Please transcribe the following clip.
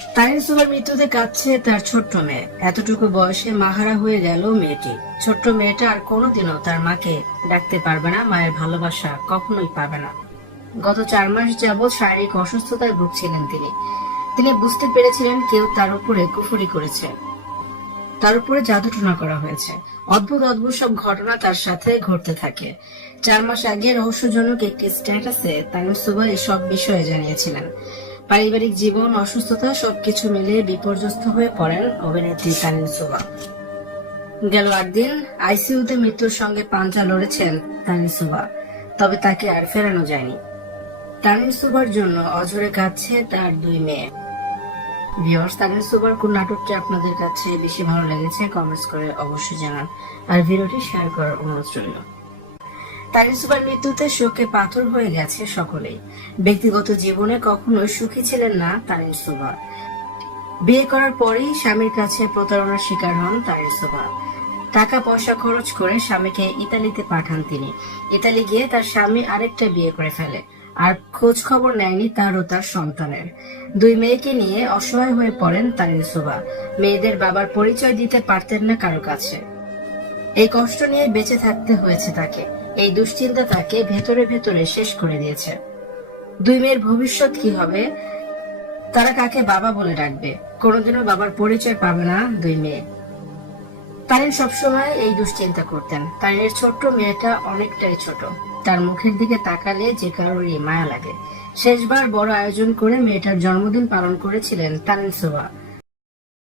তারিন সুবার মৃত্যুতে কাঁদছে তার ছোট্ট মেয়ে। এতটুকু বয়সে মাহারা হয়ে গেল মেয়েটি। ছোট্ট মেয়েটা আর কোনোদিনও তার মাকে ডাকতে পারবে না, মায়ের ভালোবাসা কখনোই পাবে না। গত 4 মাস যাবৎ শারীরিক অসুস্থতায় ভুগছিলেন তিনি বুঝতে পেরেছিলেন কেউ তার উপরে কুফরি করেছে, তার উপরে জাদুটোনা করা হয়েছে। অদ্ভুত অদ্ভুত সব ঘটনা তার সাথে ঘটতে থাকে। 4 মাস আগে রহস্যজনক একটি স্ট্যাটাসে তারিন সুবা এসব বিষয়ে জানিয়েছিলেন। পারিবারিক জীবন, অসুস্থতা সবকিছু মিলিয়ে বিপর্যস্ত হয়ে পড়েন অভিনেত্রী তারিন সুবা। গেল 8 দিন আইসিইউতে মৃত্যুর সঙ্গে পাঞ্জা লড়েছেন তারিন সুবা, তবে তাকে আর ফেরানো যায়নি। তারিন সুবার জন্য অঝরে কাঁদছে তার 2 মেয়ে। ভিউয়ার্স, তারিন সুবার কোন নাটকটি আপনাদের কাছে বেশি ভালো লেগেছে কমেন্টস করে অবশ্যই জানান, আর ভিডিওটি শেয়ার করার অনুরোধ রইল। তারিন সুবার মৃত্যুতে শোকে পাথর হয়ে গেছে সকলেই। ব্যক্তিগত জীবনে কখনোই সুখী ছিলেন না তারিন সুবা। বিয়ে করার পরেই স্বামীর কাছে প্রতারণার শিকার হন তারিন সুবা। টাকা পয়সা খরচ করে স্বামীকে ইতালিতে পাঠান তিনি। ইতালি গিয়ে তার স্বামী আরেকটা বিয়ে করে ফেলে, আর খোঁজ খবর নেয়নি তার ও তার সন্তানের। 2 মেয়েকে নিয়ে অসহায় হয়ে পড়েন তারিন সুবা। মেয়েদের বাবার পরিচয় দিতে পারতেন না কারো কাছে। এই কষ্ট নিয়ে বেঁচে থাকতে হয়েছে তাকে। এই দুশ্চিন্তা তাকে ভেতরে ভেতরে শেষ করে দিয়েছে। 2 মেয়ের ভবিষ্যৎ কি হবে, তারা কাকে বাবা বলে ডাকবে, কোনোদিনও বাবার পরিচয় পাবে না 2 মেয়ে। তারিন সবসময় এই দুশ্চিন্তা করতেন। তারিনের ছোট্ট মেয়েটা অনেকটাই ছোট, তার মুখের দিকে তাকালে যে কারোরই মায়া লাগে। শেষবার বড় আয়োজন করে মেয়েটার জন্মদিন পালন করেছিলেন তারিন সুবা।